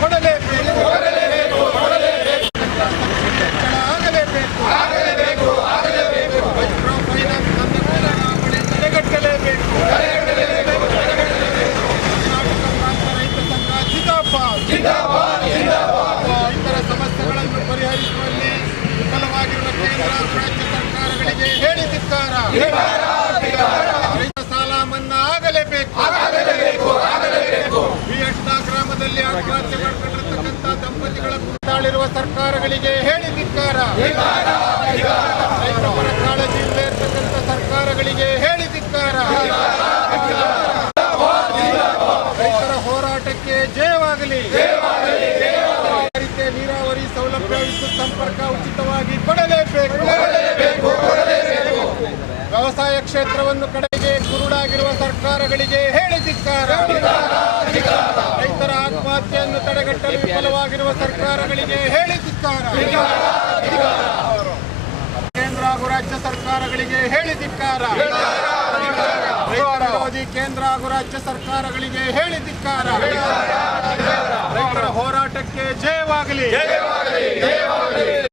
ಕೊಡಲೇಬೇಕು micro finance ತಡೆಗಟ್ಟಲೇಬೇಕು. ಇತರ ಸಮಸ್ಯೆಗಳನ್ನು ಪರಿಹರಿಸುವಲ್ಲಿ ವಿಫಲವಾಗಿರುವ ಕೇಂದ್ರ ರಾಜ್ಯ ಸರ್ಕಾರಗಳಿಗೆ ಹೇಳಿ ಧಿಕ್ಕಾರ. ರೈತ ಸಾಲ ಮನ್ನಾ ಆಗಲೇಬೇಕು. ವಿಯಟ್ನ ಗ್ರಾಮದಲ್ಲಿ ಆತ್ಮಹತ್ಯೆ ಮಾಡಿಕೊಂಡಿರತಕ್ಕಂಥ ದಂಪತಿಗಳ ಕುರಿತಾಳಿರುವ ಸರ್ಕಾರಗಳಿಗೆ ಹೇಳಿ ಧಿಕ್ಕಾರ. ರೈತರ ಪರ ಕಾಳಜಿ ಇಲ್ಲದೆ ಇರತಕ್ಕಂಥ ಸರ್ಕಾರಗಳಿಗೆ ಹೇಳಿ ಧಿಕ್ಕಾರ. ರೈತರ ಹೋರಾಟಕ್ಕೆ ಜಯವಾಗಲಿ. ನೀರಾವರಿ ಸೌಲಭ್ಯ, ವಿದ್ಯುತ್ ಸಂಪರ್ಕ ಉಚಿತವಾಗಿ ಕೊಡಲೇಬೇಕು. ವ್ಯವಸಾಯ ಕ್ಷೇತ್ರವನ್ನು ಕಡೆಗೆ ಕುರುಡಾಗಿರುವ ಸರ್ಕಾರಗಳಿಗೆ ಹೇಳಿ ಧಿಕ್ಕಾರ. ರೈತರ ಆತ್ಮಹತ್ಯೆಯನ್ನು ತಡೆಗಟ್ಟಲು ವಿಫಲವಾಗಿರುವ ಸರ್ಕಾರಗಳಿಗೆ ಹೇಳಿ ಧಿಕ್ಕಾರ. ಕೇಂದ್ರ ಹಾಗೂ ರಾಜ್ಯ ಸರ್ಕಾರಗಳಿಗೆ ಹೇಳಿ ಧಿಕ್ಕಾರ. ರೈತ ವಿರೋಧಿ ಕೇಂದ್ರ ಹಾಗೂ ರಾಜ್ಯ ಸರ್ಕಾರಗಳಿಗೆ ಹೇಳಿ ಧಿಕ್ಕಾರ. ರೈತರ ಹೋರಾಟಕ್ಕೆ ಜಯವಾಗಲಿ.